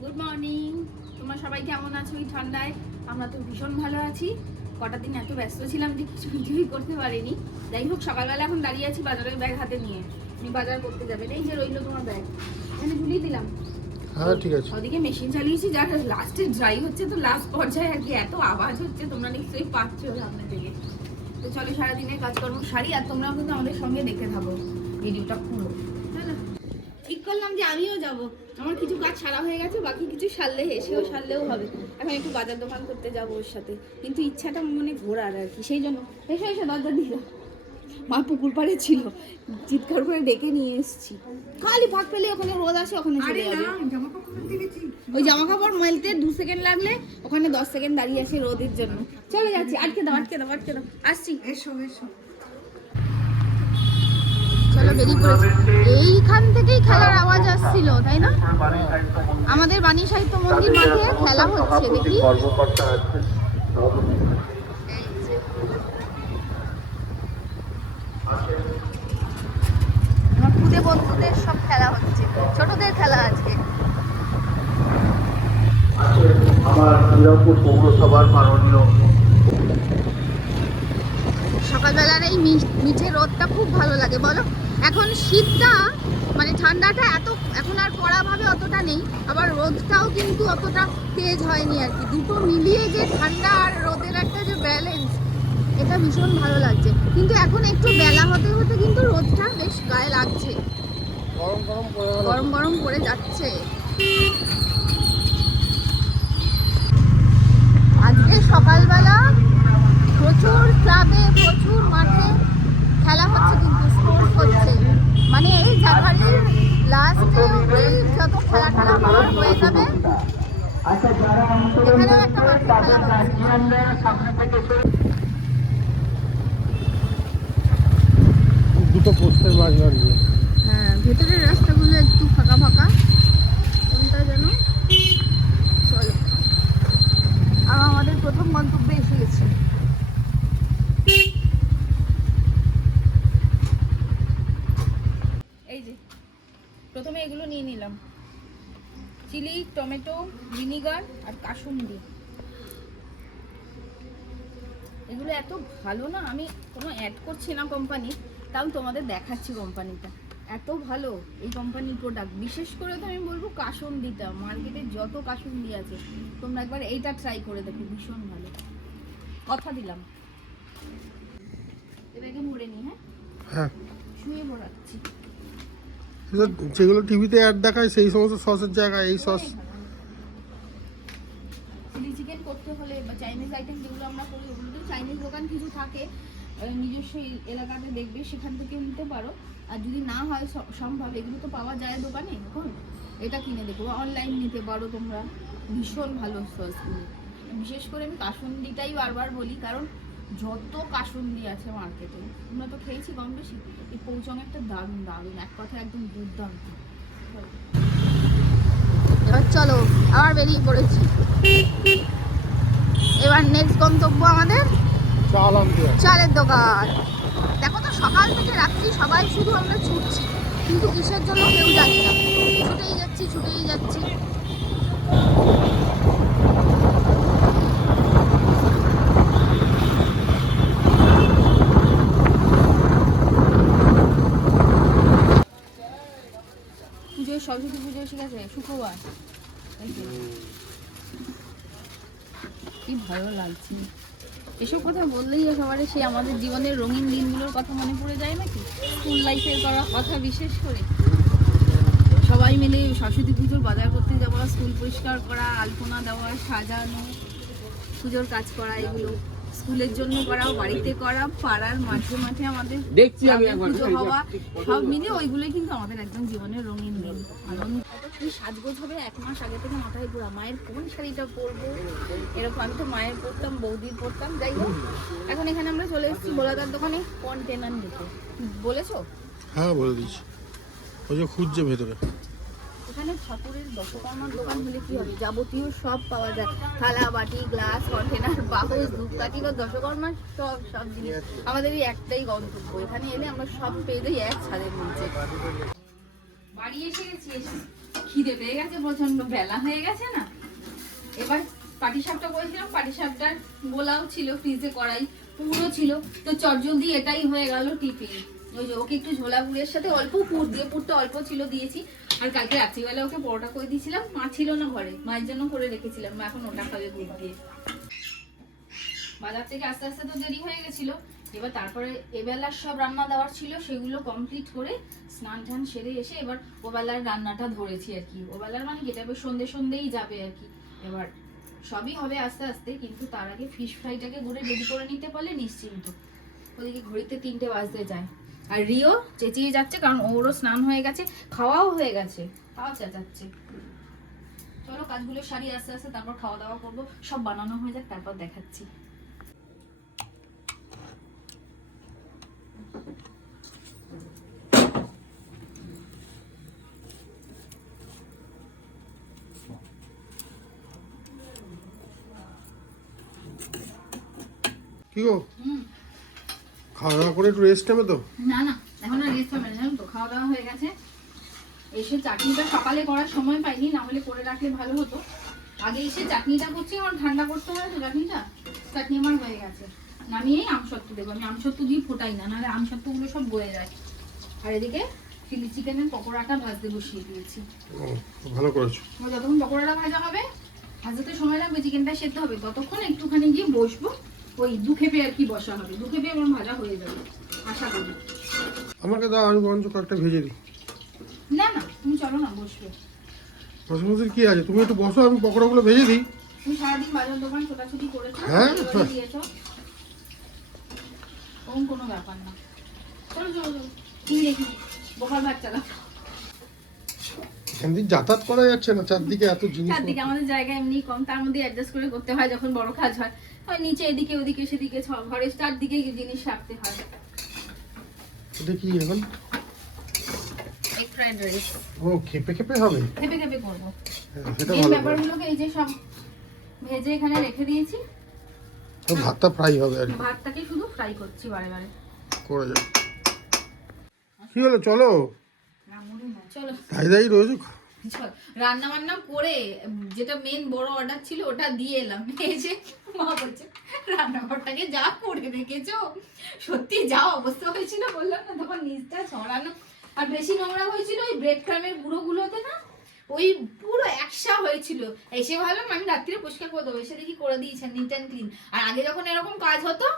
Good morning, তোমরা সবাই কেমন আছো এই ঠান্ডায়? আমরা তো ভীষণ ভালো আছি। কটা দিন এত ব্যস্ত ছিলাম যে কিছুই করতে পারিনি। যাই হোক, সকালবেলা এখন দাঁড়িয়ে আছি বাজারের ব্যাগ হাতে নিয়ে। আমি বাজার করতে যাবেন, এই যে রইলো তোমার ব্যাগ, এখানে ঝুলিয়ে দিলাম। হ্যাঁ ঠিক আছে। ওদিকে মেশিন চালিয়েছি, যার লাস্টে ড্রাই হচ্ছে, তো লাস্ট পর্যায়ে আর কি এত আওয়াজ হচ্ছে, তোমরা নিশ্চয়ই পাচ্ছ সামনে থেকে। তো চলো সারাদিনের কাজকর্ম সারি, আর তোমরাও কিন্তু আমাদের সঙ্গে দেখতে থাকো ভিডিওটা পুরো। ঠিক করলাম যে আমিও যাব, আমার কিছু কাজ সারা হয়ে গেছে, বাকি কিছু সারলে এসেও সারলেও হবে। এখন একটু বাজার দোকান করতে যাবো ওর সাথে, কিন্তু ইচ্ছাটা মনে ঘোরার আর কি, সেই জন্য এসে এসে দরজা দিল। মা পুকুর পাড়ে ছিল, চিৎকার করে ডেকে নিয়ে এসেছি। খালি ফাঁক পেলে ওখানে রোদ আসে, ওখানে চলে যাবে। ওই জামা কাপড় মেলতে 2 সেকেন্ড লাগলে ওখানে 10 সেকেন্ড দাঁড়িয়ে আসে রোদের জন্য। চলে যাচ্ছি, আটকে দাও আটকে দাও আটকে দাও, আসছি। এসো এসো। চলো বেরিয়ে পড়েছি। এইখান থেকেই খেলার আওয়াজ আসছিল, তাই না? আমাদের বাণী সাহিত্য মন্দির মাঠে খেলা হচ্ছে, দেখি। আমার খুদে বন্ধুদের সব খেলা হচ্ছে, ছোটদের খেলা আজকে। আমার শ্রীরামপুর পৌরসভার মাননীয় সকালবেলার এই মিঠে রোদটা খুব ভালো লাগে, বলো? এখন শীতটা মানে ঠান্ডাটা এত এখন আর কড়াভাবে অতটা নেই, আবার রোদটাও কিন্তু অতটা তেজ হয়নি আর কি। দুটো মিলিয়ে যে ঠান্ডা আর রোদের একটা যে ব্যালেন্স, এটা ভীষণ ভালো লাগছে। কিন্তু এখন একটু বেলা হতে হতে কিন্তু রোদটা বেশ গায়ে লাগছে, গরম গরম করে যাচ্ছে। আজকে সকালবেলা প্রচুর ক্লাবে, প্রচুর মাঠে খেলা হচ্ছে, কিন্তু স্পোর্টস হচ্ছে। মানে এই জানুয়ারির লাস্টে যত খেলা টেলা হয়ে যাবে, এখানেও একটা মাঠে খেলা হচ্ছে। দুটো পোস্টের মাঝখানে। হ্যাঁ, ভেতরের রাস্তাগুলো একটু ফাঁকা ফাঁকা, কোনটা যেন। চলো, আর আমাদের প্রথম গন্তব্যে এসে গেছি। এই যে প্রথমে এগুলো নিয়ে নিলাম, চিলি, টমেটো, ভিনিগার আর কাসুন্দি। এগুলো এত ভালো না, আমি কোনো অ্যাড করছি না কোম্পানি, তাও তোমাদের দেখাচ্ছি কোম্পানিটা এত ভালো। এই কোম্পানির প্রোডাক্ট বিশেষ করে তো আমি বলবো কাসুন্দিটা, মার্কেটে যত কাসুন্দি আছে তোমরা একবার এইটা ট্রাই করে দেখো, ভীষণ ভালো, কথা দিলাম। এটাকে মুড়ে নি, হ্যাঁ শুয়ে পড়াচ্ছি। যেগুলো টিভিতে অ্যাড দেখায় সেই সমস্ত সসের জায়গায় এই সস। চিলি চিকেন করতে হলে বা চাইনিজ আইটেম যেগুলো আমরা করি, ওগুলো তো চাইনিজ দোকান কিছু থাকে নিজস্ব এলাকাতে, দেখবে সেখান থেকে নিতে পারো। আর যদি না হয় সম্ভব, এগুলো তো পাওয়া যায় দোকানে এখন, এটা কিনে দেখো, অনলাইন নিতে পারো তোমরা। ভীষণ ভালো সসগুলো, বিশেষ করে আমি কাসুন্দিটাই বারবার বলি, কারণ যত কাসুন্দি আছে মার্কেটে, আমরা তো খেয়েছি কম বেশি, এই পৌঁছং একটা দারুণ দারুণ, এক কথায় একদম দুর্দান্ত। এবার চলো, আবার বেরিয়ে পড়েছি। এবার নেক্সট গন্তব্য আমাদের চালের দোকান। দেখো তো, সকাল থেকে রাত্রি সবাই শুধু আমরা ছুটছি, কিন্তু কিসের জন্য কেউ জানি না, ছুটেই যাচ্ছি ছুটেই যাচ্ছি। পুজো, সরস্বতী পুজো এসে গেছে, শুক্রবার। কি ভালো লাগছে, এসব কথা বললেই একেবারে সেই আমাদের জীবনের রঙিন দিনগুলোর কথা মনে পড়ে যায় নাকি, স্কুল লাইফের করা কথা। বিশেষ করে সবাই মিলে সরস্বতী পুজোর বাজার করতে যাওয়া, স্কুল পরিষ্কার করা, আলপনা দেওয়া, সাজানো, পুজোর কাজ করা, এগুলো স্কুলের জন্য করা, বাড়িতে করা, পাড়ার মাঠে মাঠে আমাদের পুজো হওয়া, সব মিলে ওইগুলোই কিন্তু আমাদের একদম জীবনের রঙিন দিন। কি সাজগোজ হবে 1 মাস আগে থেকে মাথায় ঘোরা, মায়ের কোন শাড়িটা পরবো এরকম। আমি তো মায়ের পরতাম, বৌদির পরতাম, যাই হোক। এখন এখানে আমরা চলে এসেছি ভোলাদার দোকানে কন্টেনার নিতে। বলেছো? হ্যাঁ বলে দিচ্ছি, ওই যে খুঁজছে ভেতরে। এখানে ঠাকুরের দশকর্মার দোকান হলে কি হবে, যাবতীয় সব পাওয়া যায়, থালা বাটি, গ্লাস, কন্টেনার, বাহস, ধূপকাঠি বা দশকর্মার সব জিনিস। আমাদের এই একটাই গন্তব্য, এখানে এলে আমরা সব পেয়ে যাই এক ছাদের নিচে। বাড়ি এসে গেছি, খিদে পেয়ে গেছে প্রচন্ড, বেলা হয়ে গেছে না। এবার পাটিসাপটা করেছিলাম, পাটিসাপটার গোলাও ছিল ফ্রিজে, কড়াই পুরো ছিল, তো চটজলদি এটাই হয়ে গেল টিফিন। ওই যে ওকে একটু ঝোলা পুরের সাথে অল্প পুর দিয়ে, পুরটা অল্প ছিল দিয়েছি। আর কালকে রাত্রিবেলা ওকে পরোটা করে দিয়েছিলাম, মা ছিল না ঘরে, মায়ের জন্য করে রেখেছিলাম, মা এখন ওটা খাবে দুধ দিয়ে। বাজার থেকে আস্তে আস্তে তো দেরি হয়ে গেছিল। এবার তারপরে এবেলার সব রান্না দেওয়ার ছিল, সেগুলো কমপ্লিট করে স্নান টান সেরে এসে এবার ওবেলার রান্নাটা ধরেছি আর কি। ওবেলার মানে কি, তবে সন্ধ্যেই যাবে আর কি। এবার সবই হবে আস্তে আস্তে, কিন্তু তার আগে ফিশ ফ্রাইটাকে ঘুরে রেডি করে নিতে পারলে নিশ্চিন্ত। ওদিকে ঘড়িতে 3টে বাজতে যায়। আর রিও চেঁচিয়ে যাচ্ছে, কারণ ওরও স্নান হয়ে গেছে, খাওয়াও হয়ে গেছে, তাও চেঁচাচ্ছে। চলো কাজগুলো সারি আস্তে আস্তে, তারপর খাওয়া দাওয়া করবো। সব বানানো হয়ে যাক, তারপর দেখাচ্ছি। কি গো, হুম। খাওয়া দাওয়া করে একটু রেস্ট নেবে তো? না না, এখন আর রেস্ট হবে না, জানো তো, খাওয়া দাওয়া হয়ে গেছে। এসে চাটনিটা সকালে করার সময় পাইনি, না হলে করে রাখলে ভালো হতো। আগে এসে চাটনিটা করছি, আমার ঠান্ডা করতে হয় তো চাটনিটা। চাটনি আমার হয়ে গেছে, নামিয়েই আমসত্ত্ব দেবো। আমি আমসত্ত্ব দিয়ে ফোটাই না, নাহলে আমসত্ত্বগুলো সব গলে যায়। আর এদিকে চিলি চিকেনের পকোড়াটা ভাজতে বসিয়ে দিয়েছি। ভালো করেছো। যতক্ষণ পকোড়াটা ভাজা হবে, ভাজতে সময় লাগবে, চিকেনটা সেদ্ধ হবে, ততক্ষণ একটুখানি গিয়ে বসবো। ওই দুখেপে আর কি বসা হবে, দুখেপে আমার ভাজা হয়ে যাবে আশা করি। আমাকে দাও, আমি বরঞ্চ কয়েকটা ভেজে দিই। না না, তুমি চলো না, বসবে। বসমতির কি আছে, তুমি একটু বসো, আমি পকোড়াগুলো ভেজে দিই। তুমি সারাদিন বাজার দোকান ছোটাছুটি করেছো, হ্যাঁ। দিয়েছো, ওরকম কোনো ব্যাপার না। চলো চলো চলো, তুমি দেখি বোকার বাচ্চা না। এখান দিয়ে যাতায়াত করা যাচ্ছে না, চারদিকে এত জিনিস। চারদিকে আমাদের জায়গা এমনি কম, তার মধ্যে অ্যাডজাস্ট করে করতে হয় যখন বড় কাজ হয়। হয় নিচে এদিকে ওদিকে সেদিকে, ঘরের চারদিকে জিনিস রাখতে হয়। এটা কি এখন? Egg fried rice. ও খেপে খেপে হবে? খেপে খেপে করবো। হ্যাঁ, সেটা এই ভালো। ব্যাপারগুলোকে এই যে সব ভেজে এখানে রেখে দিয়েছি, তো ভাতটা ফ্রাই হবে আর কি। ভাতটাকে শুধু ফ্রাই করছি বারে বারে। করে যাবে। কি হলো, চলো। চলো দাই রয়েছে। রান্না বান্না করে যেটা মেন বড় অর্ডার ছিল ওটা দিয়ে এলাম, এসে মা বলছে রান্নাঘরটাকে যা করে রেখেছো, সত্যি যা অবস্থা হয়েছিল বললাম না, তখন নিচটা ছড়ানো। আর বেশি নোংরা হয়েছিল ওই ব্রেড ক্রামের গুঁড়োগুলোতে না, ওই পুরো একসা হয়েছিল। এসে ভাবলাম আমি রাত্রিরে পরিষ্কার করে দেবো, এসে দেখি করে দিয়েছেন নিট অ্যান্ড ক্লিন। আর আগে যখন এরকম কাজ হতো,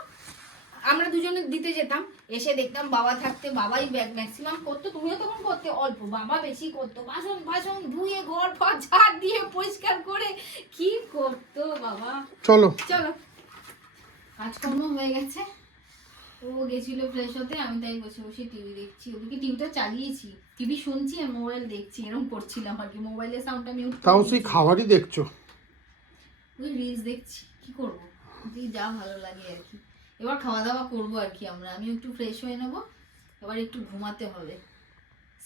আমরা দুজনে দিতে যেতাম, এসে দেখতাম বাবা থাকতে বাবাই ম্যাক্সিমাম করতো, তুমিও তখন করতে অল্প, বাবা বেশি করতো, বাসন বাসন ধুয়ে ঘর ফর ঝাড় দিয়ে পরিষ্কার করে কি করতো বাবা। চলো চলো, কাজকর্ম হয়ে গেছে, ও গেছিল ফ্রেশ হতে, আমি তাই বসে বসে টিভি দেখছি। ওদিকে টিভিটা চালিয়েছি, টিভি শুনছি আর মোবাইল দেখছি, এরকম করছিলাম আর কি। মোবাইলের সাউন্ডটা মিউট তাও সেই খাবারই দেখছো? ওই রিলস দেখছি, কি করবো, যা ভালো লাগে আর কি। এবার খাওয়া দাওয়া করবো আর কি আমরা, আমি একটু ফ্রেশ হয়ে নেবো, এবার একটু ঘুমাতে হবে,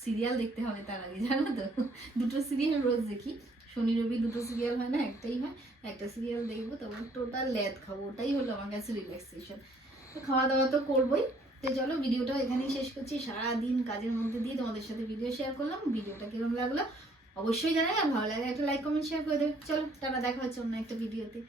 সিরিয়াল দেখতে হবে তার আগে, জানো তো। দুটো সিরিয়াল রোজ দেখি, শনি রবি দুটো সিরিয়াল হয় না, একটাই হয়, একটা সিরিয়াল দেখবো, তারপর টোটাল ল্যাদ খাবো, ওটাই হলো আমার কাছে রিল্যাক্সেশন। তো খাওয়া দাওয়া তো করবোই। তো চলো ভিডিওটা এখানেই শেষ করছি। সারাদিন কাজের মধ্যে দিয়ে তোমাদের সাথে ভিডিও শেয়ার করলাম। ভিডিওটা কিরকম লাগলো অবশ্যই জানাই, আর ভালো লাগে একটা লাইক কমেন্ট শেয়ার করে দেবে। চলো টাটা, দেখা হচ্ছে অন্য একটা ভিডিওতে।